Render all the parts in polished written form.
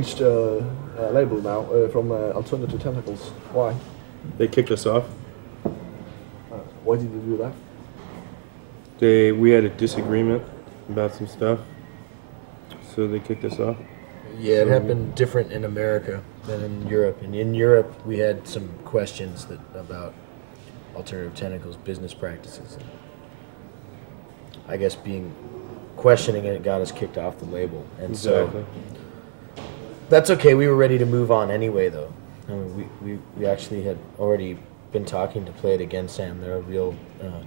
Changed label now from Alternative Tentacles. Why? They kicked us off. Why did you do that? We had a disagreement about some stuff, so they kicked us off. Yeah, it happened different in America than in Europe. And in Europe, we had some questions about Alternative Tentacles business practices. And I guess questioning it got us kicked off the label. And Exactly. so that's okay. We were ready to move on anyway, though. I mean, we actually had already been talking to Play It Again, Sam. They're a real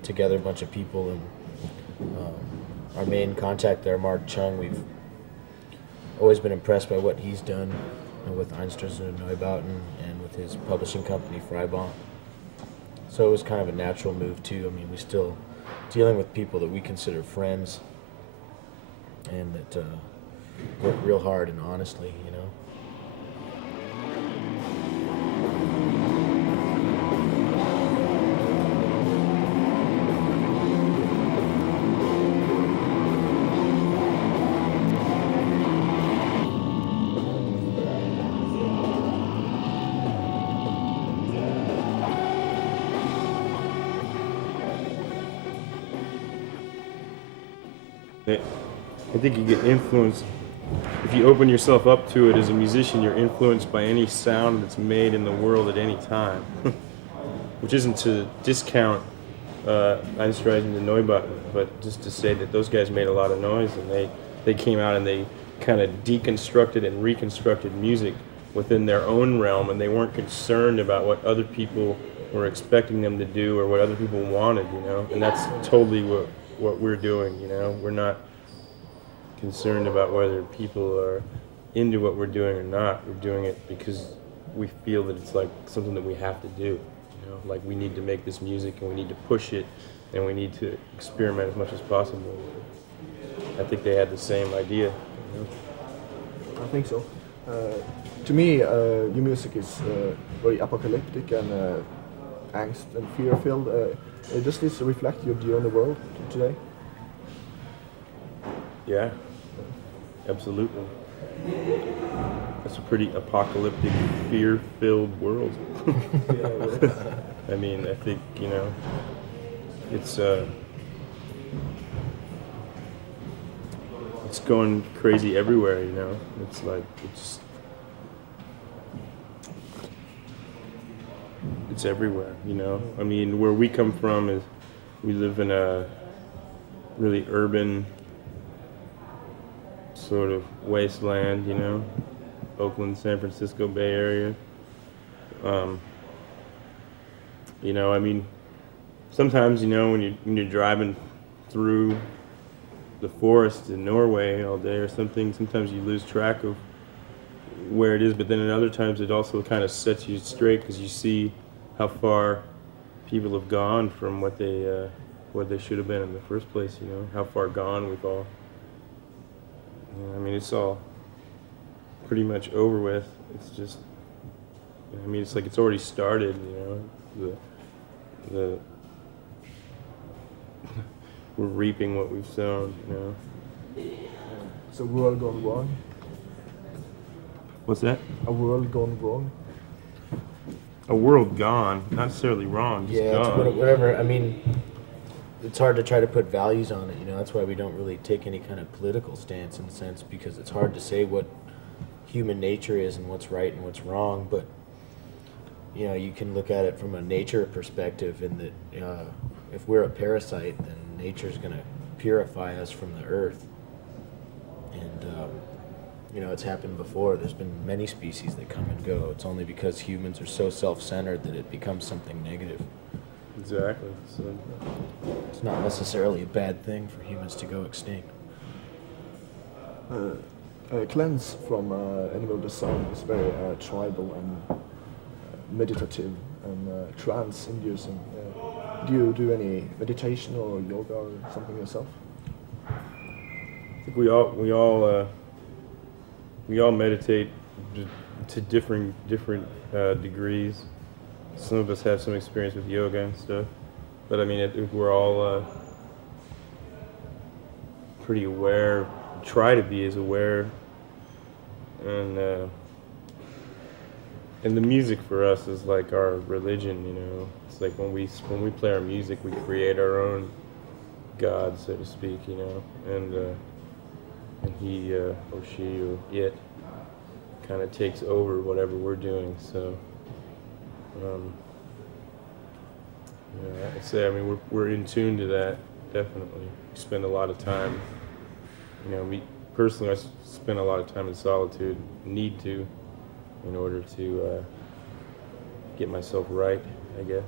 together bunch of people, and our main contact there, Mark Chung, we've always been impressed by what he's done with Einsters and Neubauten and with his publishing company, Freibont. So it was kind of a natural move, too. I mean, we're still dealing with people that we consider friends and that work real hard and honestly, you know. I think you get influenced. If you open yourself up to it as a musician, you're influenced by any sound that's made in the world at any time. Which isn't to discount Einstreisen and Neubauten, but just to say that those guys made a lot of noise, and they came out and they kind of deconstructed and reconstructed music within their own realm, and they weren't concerned about what other people were expecting them to do or what other people wanted, you know. And that's totally what we're doing, you know. We're not concerned about whether people are into what we're doing or not. We're doing it because we feel that it's like something that we have to do, you know. Like, we need to make this music and we need to push it and we need to experiment as much as possible. I think they had the same idea, you know? I think so. To me, your music is very apocalyptic and angst and fear-filled. Does this reflect your view on the world today? Yeah, absolutely. It's a pretty apocalyptic, fear-filled world. I mean, I think, you know, it's going crazy everywhere, you know. It's like, it's everywhere, you know. I mean, where we come from is we live in a really urban sort of wasteland, you know, Oakland, San Francisco Bay Area. You know, I mean, sometimes, you know, when you're driving through the forest in Norway all day or something, sometimes you lose track of where it is, but then at other times it also kind of sets you straight because you see how far people have gone from what they should have been in the first place, you know, how far gone we've all. I mean, it's all pretty much over with. It's just, I mean, it's like it's already started, you know. We're reaping what we've sown, you know. So, world gone wrong? What's that? A world gone wrong? A world gone, not necessarily wrong, just gone. Whatever. I mean, it's hard to try to put values on it, you know. That's why we don't really take any kind of political stance in a sense, because it's hard to say what human nature is and what's right and what's wrong. But, you know, you can look at it from a nature perspective, in that if we're a parasite, then nature's going to purify us from the earth. And, you know, it's happened before. There's been many species that come and go. It's only because humans are so self-centered that it becomes something negative. Exactly. So it's not necessarily a bad thing for humans to go extinct. Cleanse from Animal Design is very tribal and meditative and trance-inducing. Do you do any meditation or yoga or something yourself? I think we all meditate to different degrees. Some of us have some experience with yoga and stuff, but I mean, I think we're all pretty aware, try to be as aware and the music for us is like our religion, you know. It's like when we play our music, we create our own God, so to speak, you know. And he or she or it kind of takes over whatever we're doing. So, yeah, I'd say, I mean, we're in tune to that, definitely. We spend a lot of time, you know, me personally, spend a lot of time in solitude, need to, in order to get myself right, I guess.